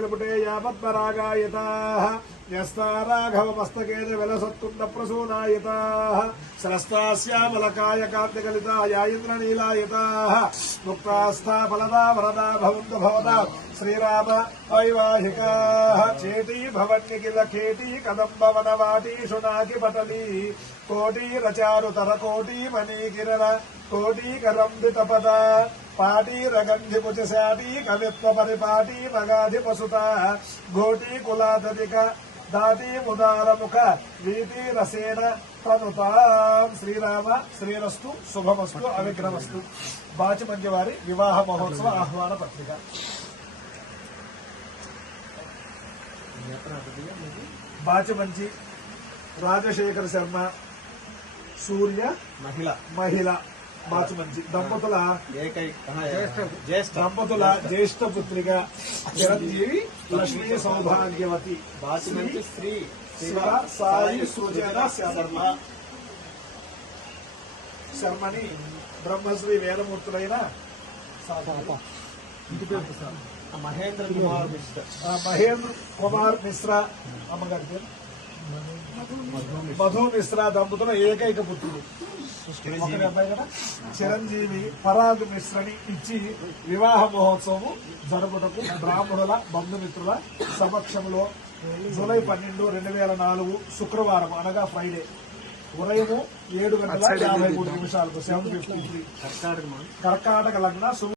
గిలుపుటే యాపత్పరాగాయతాః న్యస్తా రాఘవమస్తకేన విలసత్తుండ ప్రసూనాయతాః స్రస్తాశ్యామలకాయ కాంతికలితాయా ఇంద్రనీలాయతాః ముక్తాస్థా ఫలదా వరదా భవంతు భవతా శ్రీరామ వైవాహికాః చేటీ భవన్నిఖిల ఖేటీ కదంబ వనవాటీషు నాకి పటలీ కోటీ రచారుతర కోటీ మణికిరణ కోటీకరంభితపద పాటీరగంధిపుచశాటీ కవిత్వ పరిపాటీ మగాధిపసుత ఘోటీ కులాదధిక దాతీ ముదారముఖ వీతి రసేన తనుతాం. శ్రీరామ శ్రీరస్తు శుభమస్తు అవిగ్రహమస్తు. బాచిమంజి వారి వివాహ మహోత్సవ ఆహ్వాన పత్రిక. బాచిమంచి రాజశేఖర శర్మ సూర్య మహిళ బాచిమంచి దంపతుల జ్యేష్ఠ పుత్రిక చిరంజీవి లక్ష్మీ సౌభాగ్యవతి బాచిమంచి శ్రీ శివ సాయి సూచన శర్మని బ్రహ్మశ్రీ వేదమూర్తులైన మహేంద్ర కుమార్ మిశ్రా అమ్మగారి పేరు మధు మిశ్రా దంపతుల ఏకైక పుత్రుడు ఒకరి అబ్బాయి కదా చిరంజీవి పరాగ్ మిశ్రని ఇచ్చి వివాహ మహోత్సవం జరుపుటకు బ్రాహ్మణుల బంధుమిత్రుల సమక్షంలో జూలై 12, 2004 శుక్రవారం అనగా ఫ్రైడే ఉదయం 7:53 7:53 కర్కాటక లగ్న